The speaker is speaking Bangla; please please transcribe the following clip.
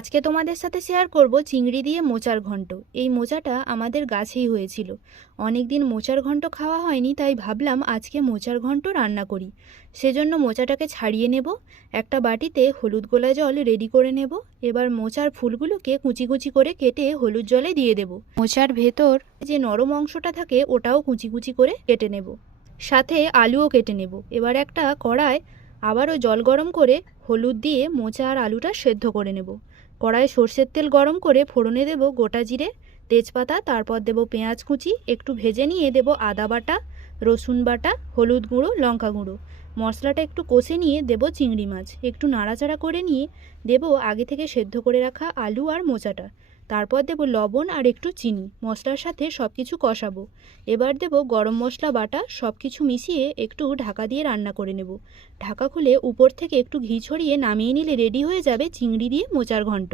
আজকে তোমাদের সাথে শেয়ার করব চিংড়ি দিয়ে মোচার ঘন্ট। এই মোচাটা আমাদের গাছেই হয়েছিল। অনেক দিন মোচার ঘন্ট খাওয়া হয়নি, তাই ভাবলাম আজকে মোচার ঘন্ট রান্না করি। সেজন্য মোচাটাকে ছাড়িয়ে নেব, একটা বাটিতে হলুদ গোলা জল রেডি করে নেব, এবার মোচার ফুলগুলোকে কুচি কুচি করে কেটে হলুদ জলে দিয়ে দেব। মোচার ভেতর যে নরম অংশটা থাকে, ওটাও কুচি কুচি করে কেটে নেব। সাথে আলুও কেটে নেব। এবার একটা কড়ায় আবারও জল গরম করে হলুদ দিয়ে মোচা আর আলুটা সেদ্ধ করে নেব। কড়াইয়ে সর্ষের তেল গরম করে ফোড়নে দেব গোটা জিরে, তেজপাতা, তারপর দেব পেঁয়াজ কুচি, একটু ভেজে নিয়ে দেব আদা বাটা, রসুন বাটা, হলুদ গুঁড়ো, লঙ্কা গুঁড়ো। মশলাটা একটু কষে নিয়ে দেব চিংড়ি মাছ। একটু নাড়াচাড়া করে নিয়ে দেব আগে থেকে সেদ্ধ করে রাখা আলু আর মোচাটা। তারপর দেব লবণ আর একটু চিনি, মশলার সাথে সব কিছু কষাবো। এবার দেব গরম মশলা, বাটা সব কিছু মিশিয়ে একটু ঢাকা দিয়ে রান্না করে নেব। ঢাকা খুলে উপর থেকে একটু ঘি ছড়িয়ে নামিয়ে নিলে রেডি হয়ে যাবে চিংড়ি দিয়ে মোচার ঘন্ট।